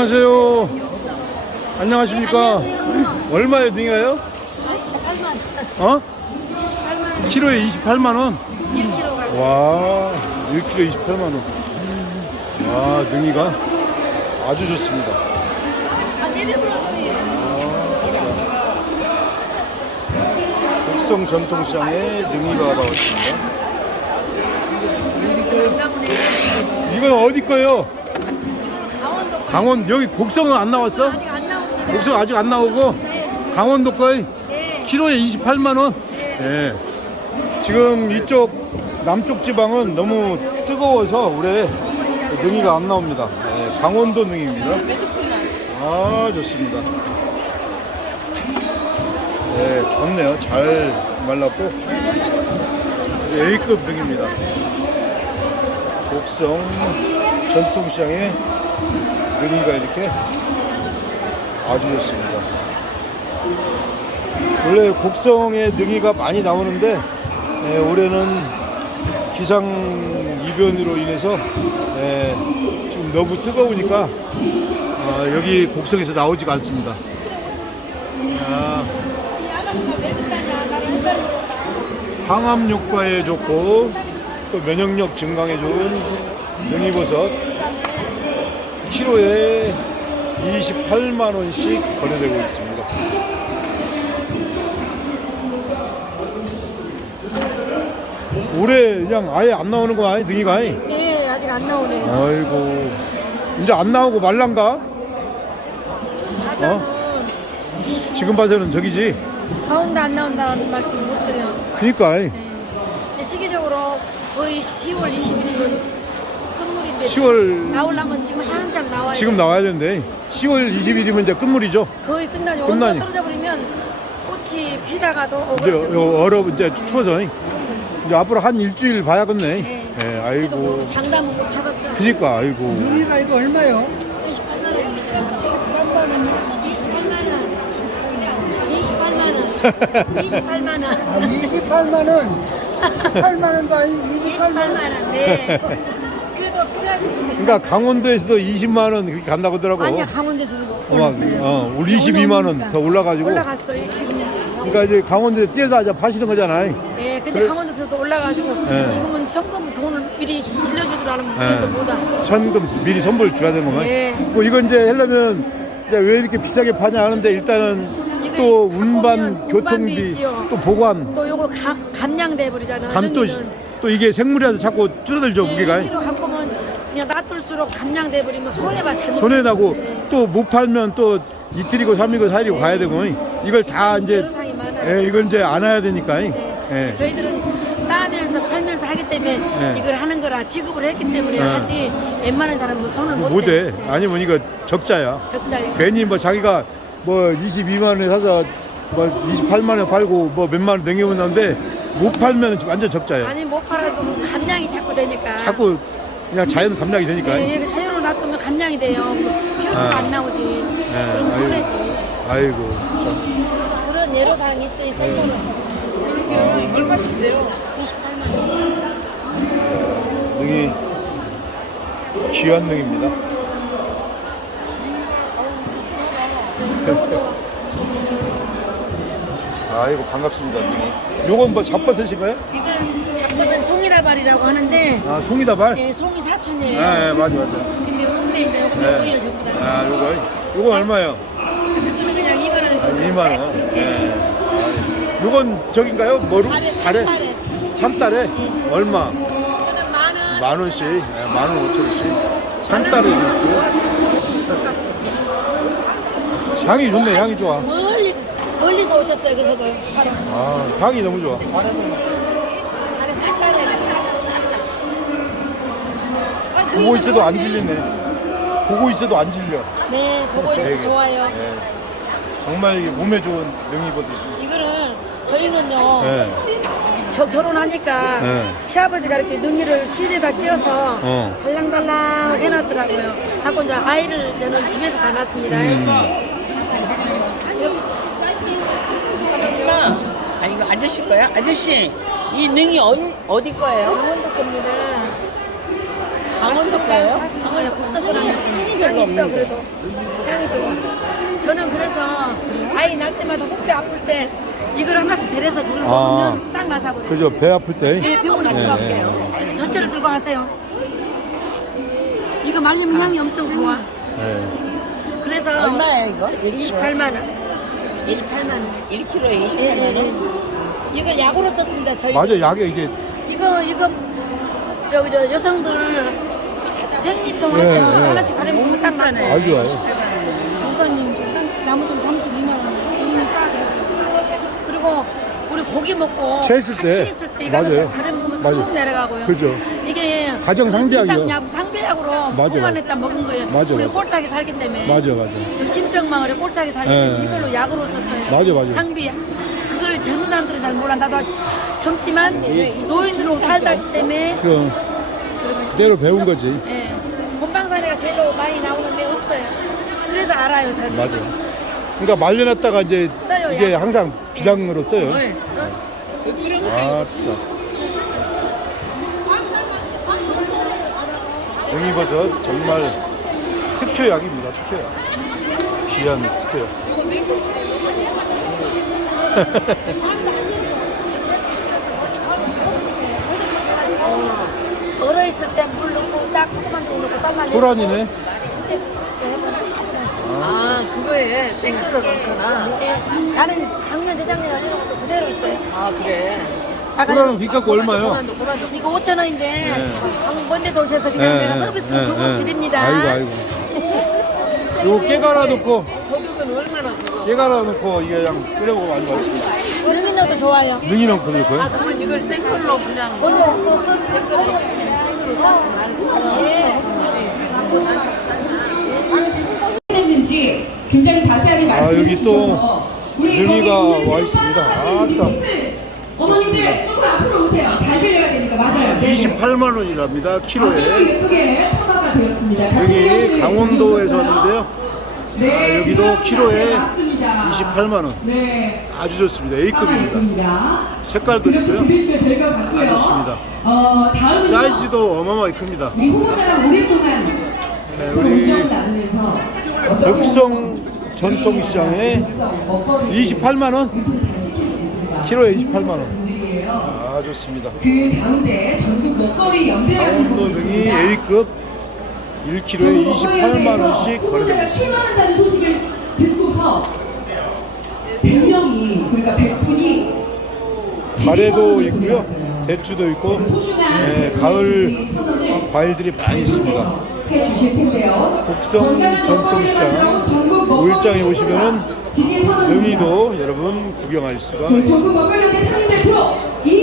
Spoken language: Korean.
안녕하세요. 안녕하세요. 안녕하십니까? 안녕하세요. 응? 얼마에 등이가요? 28만 어? 28만원. 키로에 28만 원. 음. 와, 1키로 28만 원. 와, 등이가 아주 좋습니다. 북성 아, 전통시장에 능이가 나왔습니다. 이건 어디 거예요? 강원 여기 곡성은 안 나왔어? 곡성 아직 안 나오고 네. 강원도 거의 네. 키로에 28만 원. 네. 네. 지금 이쪽 남쪽 지방은 너무 뜨거워서 우리 네. 능이가 안 나옵니다. 네, 강원도 능입니다. 네, 아 좋습니다. 네 좋네요. 잘 말랐고 A급 능입니다. 곡성 전통시장에. 능가 이 이렇게 아주좋습니다 원래 곡성에 능이가 많이 나오는데 에, 올해는 기상 이변으로 인해서 지금 너무 뜨거우니까 어, 여기 곡성에서 나오지가 않습니다. 항암효과에 아, 좋고 면역력 증강에 좋은 능이버섯 키로에 이십팔만원씩 거래되고 있습니다 올해 그냥 아예 안 나오는 거 아니 능이가 예 네, 아직 안 나오네요 아이고 이제 안 나오고 말란가? 어? 음, 지금 봐서는 음, 저기지 나온다 안 나온다는 말씀 못드려 그니까 아니. 네. 시기적으로 거의 1월 20일이면 10월 나오려면 지금 한참 나와야 지금 돼. 나와야 되는데 10월 20일이면 응. 이제 끝물이죠 거의 끝나죠 끝나니. 온도가 떨어져 버리면 꽃이 피다가도 이제 요 얼어 이제 추워져 네. 응. 이제 응. 앞으로 한 일주일 봐야겠네 에이. 에이, 아이고 장담은 못 받았어요 그니까 아이고 누리가 원. 원. 원. 원. 원. 원. 원. 네, 이거 얼마요? 28만원 28만원 28만원 28만원 28만원 28만원 28만원 2만원네 그러니까 강원도에서도 이십만원 간다고 하더라고. 아니야 강원도에서도 어, 올랐어요. 어, 우리 22만 원 더 올라가지고. 올라갔어요 지금. 그러니까 이제 강원도에서 뛰어서 하자 파시는 거잖아요. 네, 근데 그래. 강원도에서도 올라가지고 네. 지금은 천금 돈을 미리 질러주더라는 분들도 네. 다현금 미리 선불 줘야 되는 거예요. 네. 뭐 이건 이제 하려면 이제 왜 이렇게 비싸게 파냐 하는데 일단은. 또 운반, 교통비, 또 보관, 또 요거 감량돼 버리잖아 감또 또 이게 생물이라도 자꾸 줄어들죠 네, 무게가. 생 그냥 놔둘수록 감량돼 버리면 손해봐 잘 손해 나고 네. 또못 팔면 또 이틀이고 삼일이고 사일이고 네. 가야 되고 네. 이걸 다 이제 예, 이걸 이제 안아야 되니까 네. 예. 네. 네. 저희들은 따면서 팔면서 하기 때문에 네. 이걸 하는 거라 지급을 했기 때문에 네. 하지 네. 웬만한 사람은 손을 못해 네. 아니면 이거 적자야. 적자 이거. 괜히 뭐 자기가 뭐 22만 원에 사서 뭐 28만 원에 팔고 뭐 몇 만 원 넘겨놓는데 못 팔면 완전 적자야. 아니 못 팔아도 뭐 감량이 자꾸 되니까. 자꾸 그냥 자연 감량이 되니까. 예, 네, 예 새로 놨으면 감량이 돼요. 키로수안 아, 나오지. 그럼 손해지. 아이고. 그런 예로 사람 있어 이생물 아, 얼마씩돼요 28만 아, 원. 능이 귀한 능입니다. 아, 아이고 반갑습니다 님이 요건 뭐 잡바 드신가요? 이거 송이발이라고 하는데 아 송이다발? 예, 송이 아, 예, 네 송이 사촌이에요 네, 맞아 맞아 근데 홍대 있네요 홍 보이요 전부 아 요거이. 요거 요거 얼마예요? 이만원아 2만원 네 요건 저긴가요? 뭐로? 달에 3달에 3달에? 얼마? 만원 씩 만원 5천원씩 3달에 이거 향이 좋네 오, 향이 좋아 멀리 멀리서 오셨어요 그래서 사람 아 향이 너무 좋아 보고 있어도 안 질리네. 보고 있어도 안 질려. 네, 보고 있어도 좋아요. 네, 네. 정말 몸에 좋은 명이거든요. 이거는 저희는요. 네. 저 결혼하니까 네. 시아버지가 이렇게 눈이를 일에다 끼워서 어. 달랑달랑 해놨더라고요. 하고 이제 아이를 저는 집에서 다았습니다 음. 음. 아줌마, 아 이거 아저씨 거야? 아저씨, 이 능이 어디 어디 거예요? 강원도 어, 겁니다. 강원도 거예요? 강원도 복사처럼 향이 있어 없는데. 그래도 향이 좋아 저는 그래서 음? 아이 날 때마다 목배 아플 때 이걸 하나씩 데려서 누르면 아, 싹 나서 그요 그죠 그래. 배 아플 때? 네 병원 안 네, 들어갈게요 네, 네. 이거 전체를 들고 가세요 이거 말리향 아, 엄청 좋아 네. 그래서 얼마예요 이거? 28만원 28만원 1kg에 28만원? 예, 예. 예. 예. 이걸 약으로 썼습니다 저희 맞아 약에 이게 이거 이거 저기 저 여성들 쟁미통 할 때는 하나씩 다른 거면 딱나네 아, 좋아요. 부사님, 나무통 32만원. 돈이 싸게. 그리고 우리 고기 먹고 있을 같이 때. 있을 때 이거는 맞아요. 다른 거면 그렇죠. 맞아 수급 내려가고요. 그죠. 이게 가정 상비약이요 상대약으로 공안에다 먹은 거예요. 맞아. 우리 꼴짝이 살기 때문에. 맞아맞아심청마을에 꼴짝이 살기 때문에 맞아, 맞아. 이걸로 약으로 썼어요. 맞아맞아 맞아. 상비 그걸 젊은 사람들이잘 몰라. 나도 아직 젊지만 노인으로 살다 있어. 때문에 그대로 배운 그치. 거지. 네. 맞아 그러니까 말려놨다가 이제 써요, 이게 항상 비장으로 써요. 어, 어? 아, 진이버섯 음. 정말 특효약입니다, 특효약. 귀한 특효 얼어 있을 때물 넣고 딱 조금만 넣고 삶아 놓고 계이네 아, 아, 그거에 생글을 넣었구나. 네. 나는 작년, 재작년에 하는 것 그대로 있어요. 아, 그래. 그러면 아, 비값고 아, 아, 얼마요? 고맙도, 고맙도, 고맙도. 이거 5천 원인데 한번 네. 데도시에서 그냥 네. 내가 서비스 그거 네. 네. 드립니다. 아이고 아이고. 이 깨가라 놓고. 깨가라 놓고 이게 그냥 끓여고 아주 맛있어. 능이 넣도 좋아요. 능인 넣고 넣고요? 아 좋아요. 그러면 이걸 생굴로 그냥. 생굴로 생로 생굴로 여기 또 능이가 눈이 와 있습니다. 있습니다. 아따. 어머님들 조금 앞으로 오세요. 잘 들려야 됩니다. 맞아요. 아, 28만 원이니다 키로에. 예쁘게 판가 되었습니다. 여기 강원도에서는데요. 네, 아, 여기도 죄송합니다. 키로에 네, 28만 원. 네. 아주 좋습니다. A급입니다. 아, 색깔도 있고요. 아, 좋습니다. 어, 다 사이즈도 어마어마히 큽니다. 미국 모자랑 오랫동안 네, 우리 을 나누면서 어떤 복성 전통시장에 28만원? 키로에 28만원. 아, 좋습니다. 그 가운데 전통 먹거리 연대하는 곳이 A급 1키로에 28만원씩 거래되고 어, 있습다7 소식을 듣고서 음, 100명이, 그러니까 100분이 마래도 어, 있고요. 음. 대추도 있고, 음. 에, 음. 가을 음. 과일들이 음. 많이 있습니다. 해성 전통시장. 음. 5일장에 오시면은 능이도 여러분 구경할 수가 있습니다.